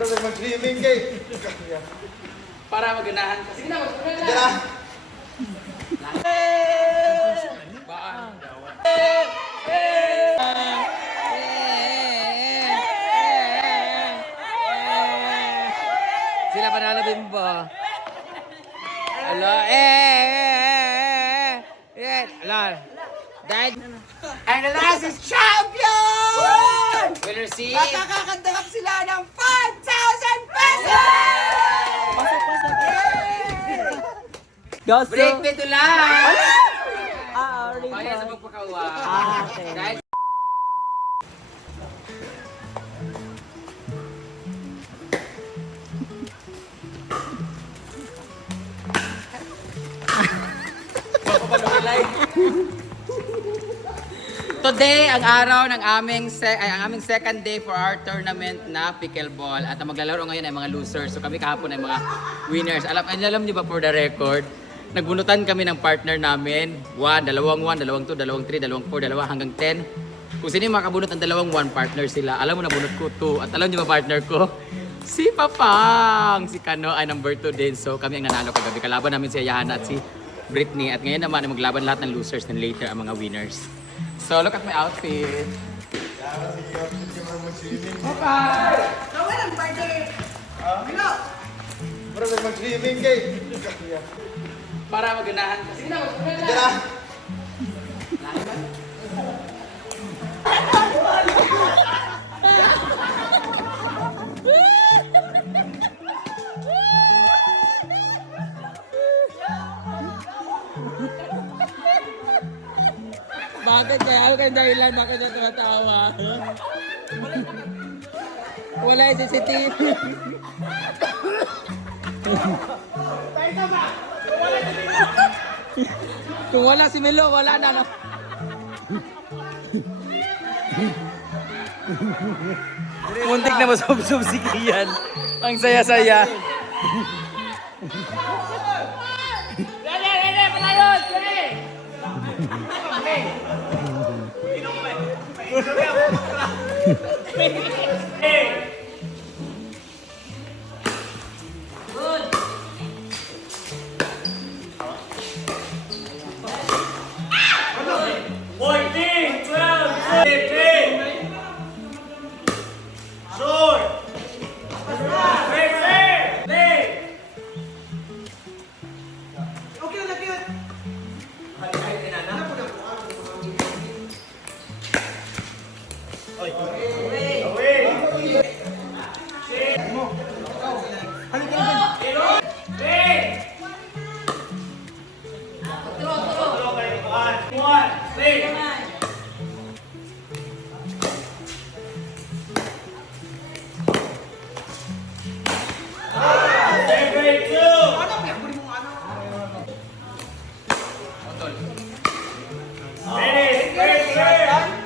Brother, mag-swimming kayo. Para maganahan ka. Sige na, maganahan Sige na. na. Baan. Sila panalo bimbo. Hello, hello. Dad. And the last is champion! Will receive. Makakakandakap sila ng 5,000 pesos! Break me to lang. Already. Kaya sa pagpakawa. Okay. Dahil Today, ang araw ng aming second day for our tournament na pickleball. At ang maglalaro ngayon ay mga losers. So kami kahapon ay mga winners. Alam niyo ba for the record, nagbunutan kami ng partner namin. 1, 2, 2, 2, 3, 4, 2 hanggang 10. Kung sino yung makabunot ng 2, partner sila. Alam mo na bunot ko 2. At alam niyo ba partner ko? Si Papang! Si Kano ay number 2 din. So kami ang nanalo kagabi. Kalaban namin si Ayahana at si Britney. At ngayon naman ay maglaban lahat ng losers and later ang mga winners. So look at my outfit. Brother, mag-swimming kayo. Para maganahan ka. Sige na, maganahan Sige na. na. Bakit kaya? Ano kayong dahilan? Bakit na tumatawa? Wala yung CCTV. Kung wala si Melo, wala na. Muntik na masubsob si Kian. Ang saya-saya.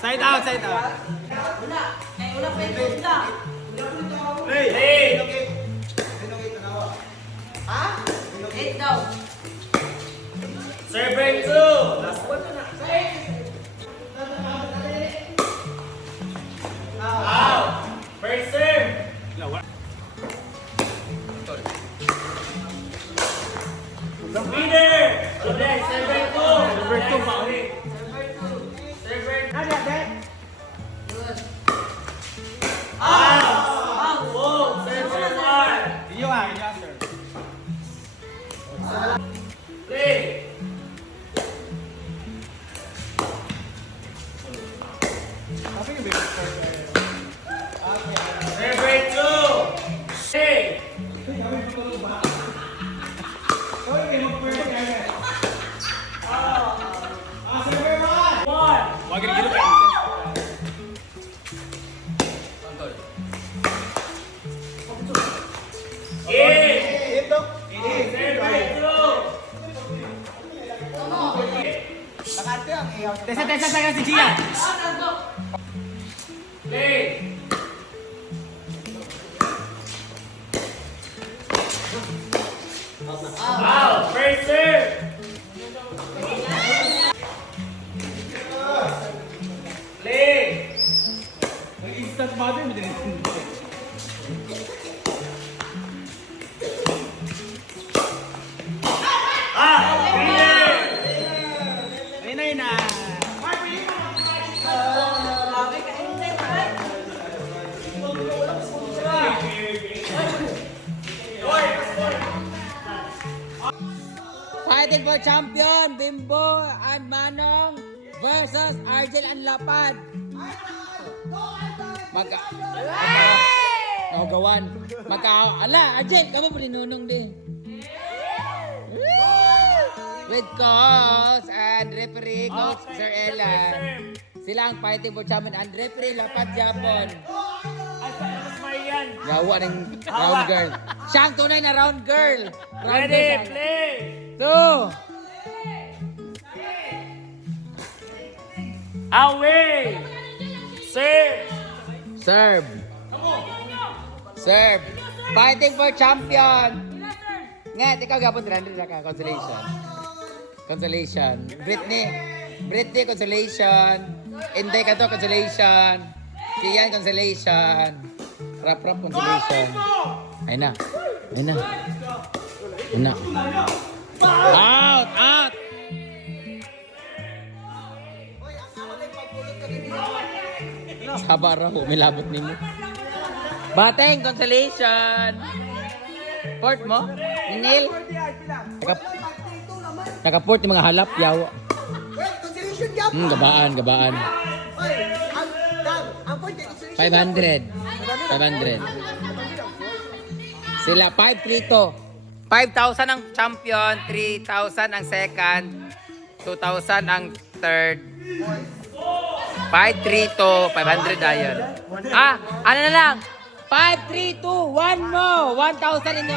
Side out, side out. Serve break 2! Last one na. Out! First serve! Winner! Today, serve break 2! Serve break 2 pa ulit. Serve break 2. Out! Whoa! Serve break 1! Inyo sir. Play! Serve break 2! Play! Wag rin gino Ito. Tesa si Gia. Play! Out! First serve! Play! Instant mother mo din. Fighting for champion, Bimbo and Manong versus Argel and Lapad. Gawan. Ala, Argel, kamu paninunong din. With coach and referee, Coach Sir Elan. Sila ang fighting for champion and referee, Lapad Japon. Yawa ng round girl. Siya ang tunay na round girl. Ready, play! 2. Away! Serve. Serve. Fighting for champion. Nga, ikaw gapon 300 na ka. Consolation. Britney, consolation. Inday ka to, consolation. Kian, consolation. Rap, consolation. Ayun na. Out! Sabar ako, may labot ni mo. Bateng, consolation. Port mo? Ninil? Naka-port yung mga halap, yawa. Gabaan. 500. Sila 5-3-2. 5,000 ang champion, 3,000 ang second, 2,000 ang third. 5-3-2, 500 ayon. Ano na lang? 5-3-2, 1 mo. 1,000 inyo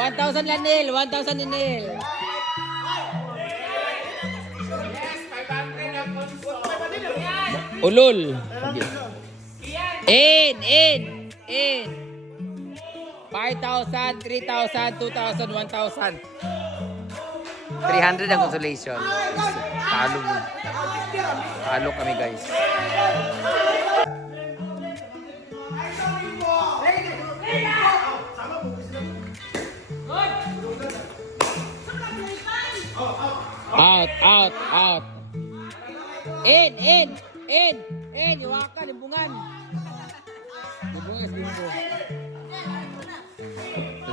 1,000 lanil, 1,000 inil. Ulul. In. 5,000, 3,000, 2,000, 1,000. 300 ang consolation. Talo kami guys. Out. In. Iwakan, limbungan.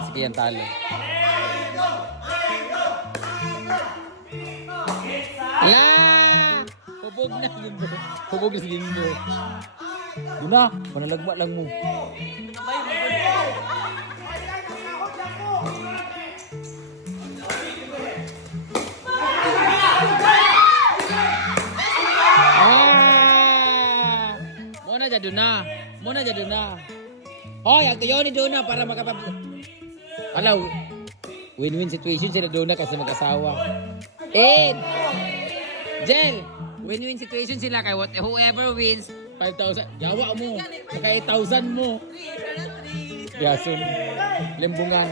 Sige yan talo. Hubog na Gimbo. Hubog na si Gimbo. Yun na, manalagba lang mo. Muna jadu na. Hoy, ang tuyo ni Duna para makapag... Alaw, win-win situation sila Duna kasi mag-asawa. Jel, win-win situation sila kay whoever wins 5,000. Yawa mo. Saka 8,000 mo. Yasun. Lembungan.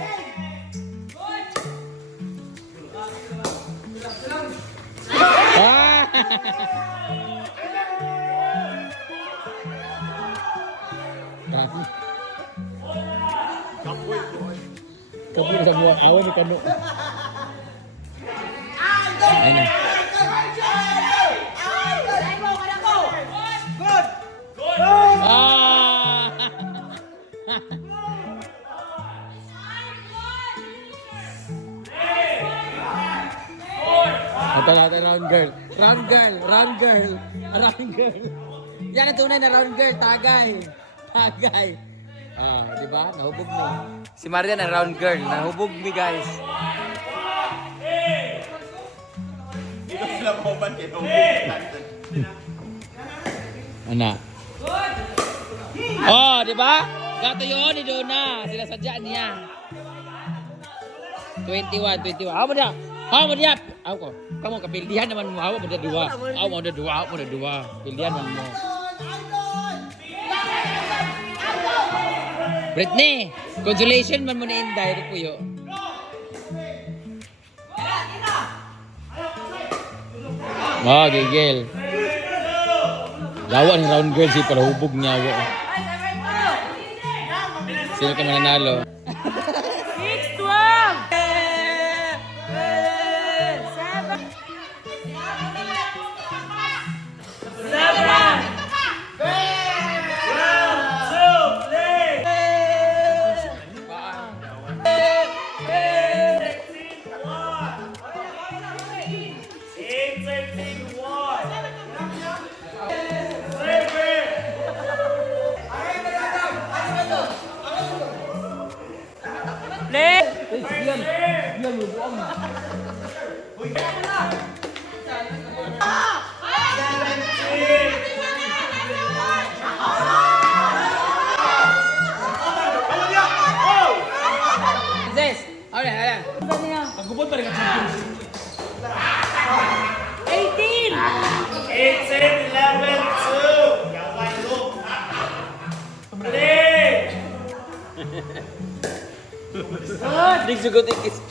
Kamu sa buwang awan ni Kano. Ayun na. Ito natin round girl. Yan ang tunay na round girl. Tagay. Di ba? Nahubog mo. Si Maria na round girl. Nahubog mi guys. Dito sila mahuban kayo. Ana. Di ba? Gato yun ni Dona. Sila sadya niya. 21. Hawa mo niya. Ako. Kamu kapildihan naman mo. Hawa mo na dua. Pildihan naman mo. Britney, consolation man mo na Inday. Ito po yun. Gigil. Yawa ng round girl si para hubog niya. Sino ka mananalo? 6-12! Zes! Alin, alin. Pagkupot pa rin ka champions. 18! 8, 7, 11, 2. Yaway, look. Dali! Dig sugot ikis.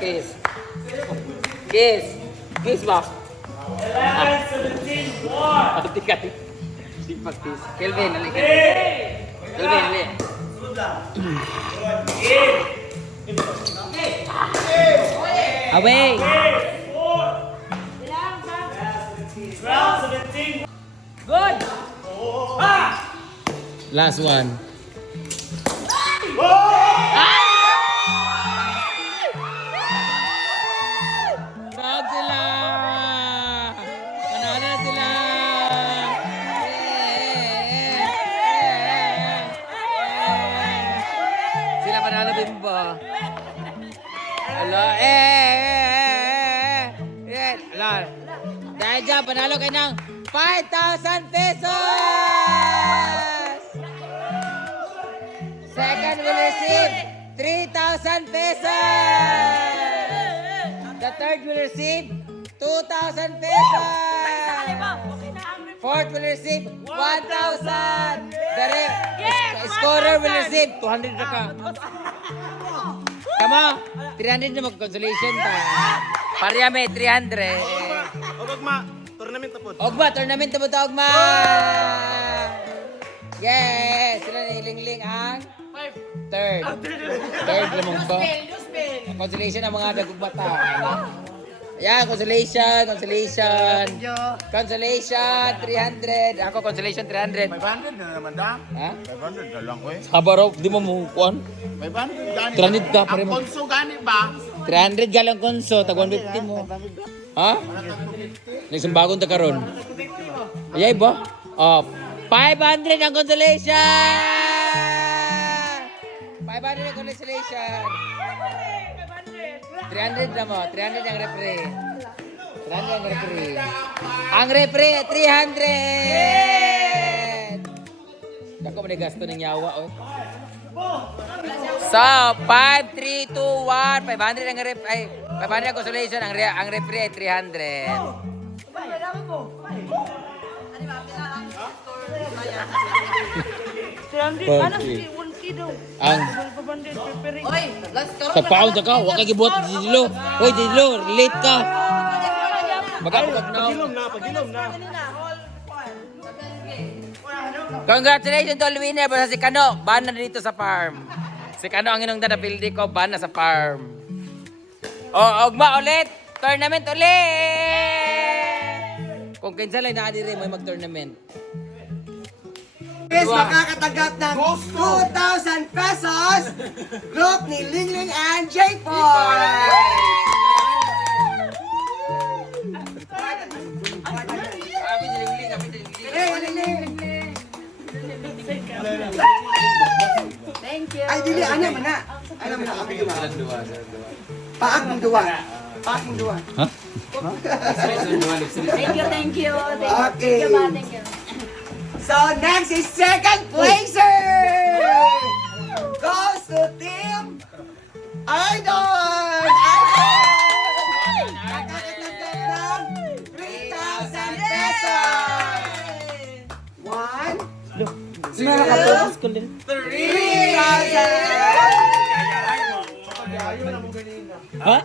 Kiss. Kiss. Kiss ba? 11, 17, 1. Pati ka. Di pa kiss. Kelvin, alin. Kelvin, alin. Away! 12, 17. Good! Last one. Proud sila! Panalo na sila! Sila panalo din ba? Hello? Hello? Dahil dyan, panalo kayo ng 5,000 pesos! Second will receive 3,000 pesos! The third will receive 2,000 pesos! Fourth will receive 1,000! The scorer will receive 200 na ka. Come on! 300 na mag-consolation ta. Pariya may 300. Ogma, tournament na po. Ogma, tournament na po ito, Ogma! Yes! Sila na ilingling ang third. Third lamang ba? Consolation ang mga dagugbata. Ayan, consolation, consolation. Consolation, 300. Ako, consolation, 300. 500 na naman da. Ha? 500 na lang ko eh. Sabaraw, di mo mukukuan. 500 gani. 300 ka, pare mo. Ang konso gani ba? 300 galang konso, tag 150 mo. Ha? Nagsumbagon ta karon. Ayay ba? Oh, 500 ang consolation! 500 ang consolation. 300 na mo, 300 ang referee. 300 ang referee. Ang referee, 300! Dako mo na gasto ng yawa, oh. So, 5, 3, 2, 1, 500 ang referee, ay, 500 ang consolation, ang referee ay 300. Ang sa pound ka, wa ka gibuhat di dilo. Hoy, di dilo, late ka. Magkapag na. Pagilom na. Congratulations to all winner basta si Kano, ban na dito sa farm. Si Kano ang inong napildi ko, ban na sa farm. O, Ogma ulit, tournament ulit. Kung kinsa lang na adire may mag-tournament. Is makakatanggap ng 2,000 pesos group ni Lingling and J4. Thank you. Ay, dili, ano man na? Ano man na kami duwa? Paak mong duwa. Paak mong duwa. Thank you, thank you. Okay. Thank you. So, next is second placer! Goes to Team Idol! Idol! Makakatanggap ng 3,000 pesos! 1, 2, 3,000! Ha?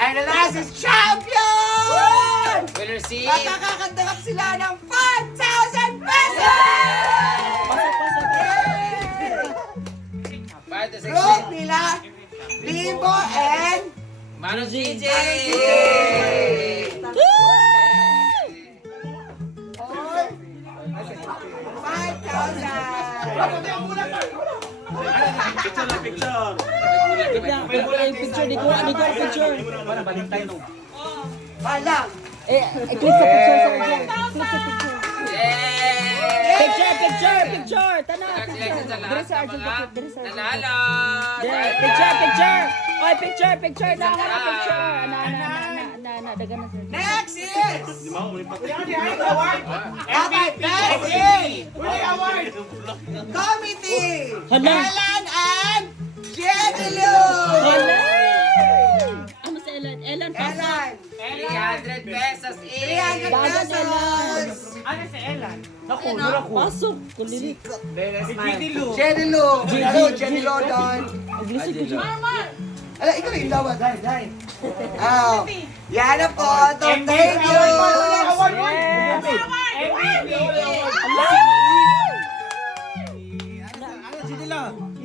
And the last is champion! Will receive Makakatanggap sila ng 5,000 pesos! Para to Group nila, Libo and Mano CJ! or 5,000! Picture. Picture, di ko picture. Wala! Click sa picture sa picture. Click sa picture. Yay! Picture, picture, picture. Tana, picture. sa lahat Diri sa sa Arjun mga Bukit, diri sa Arjun nanalo. There, picture, picture. Oy, picture, picture na nga picture. Na, dagan na sir. Next is... Okay, best is... Committee! Hala. Ellen and Jenny Lou! Hala. Ano sa Ellen? Ellen, pasok. Ellen! 300 pesos each. 300 pesos! Pasok. Kulilit. Jenny Lou! Jenny Lou doon. Aglisig ko dyan. Ala, ikaw yung lawa. Oh. Yan na po. Thank you!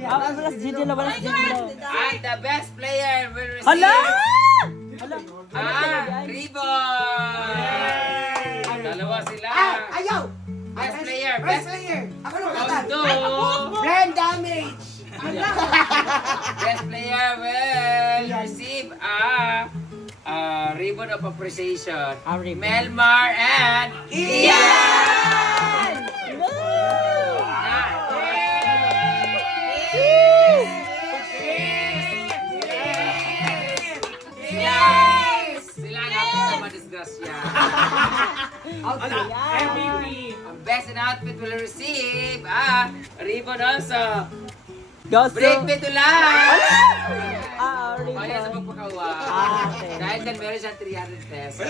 Balas GD la, balas GD la. And the best player will receive Hala! Hala. ribbon. Dalawa sila. Ayaw! Best player. Best player! Ako nung katan. Two. Brain damage! Best player will receive a ribbon of appreciation. A ribbon. Melmar and Ian! Sila nga po sa madisgrasya. Ang best in outfit will receive a ribbon also. Break me to life! Kaya sa magpakawa. okay. Dahil kan meron siya 300 pesos.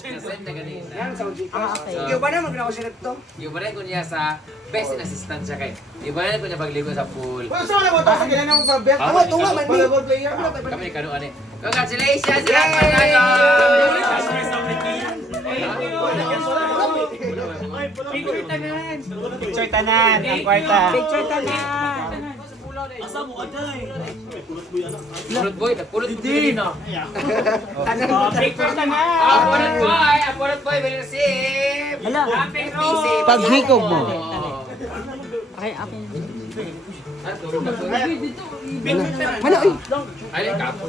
Nasend na ganito. Okay. Yung ba na mag-nawa siya nito? Yung ba rin ko niya sa best in assistant siya kay. Yung ba rin ko niya pagligo sa pool. Saan na mo ito? Sa kailan ng pabel? Ah, Ako, tunga man ni. Volleyball player. Kami ni kanuan eh. Congratulations! Sila panalo! Picture tanan, ang kwarta. Picture ka na. Pulot boy, pulot boy na. Picture tanan. A pulot boy will receive. Hala. Paghikog mo. Okay, okay. Ay, kapo.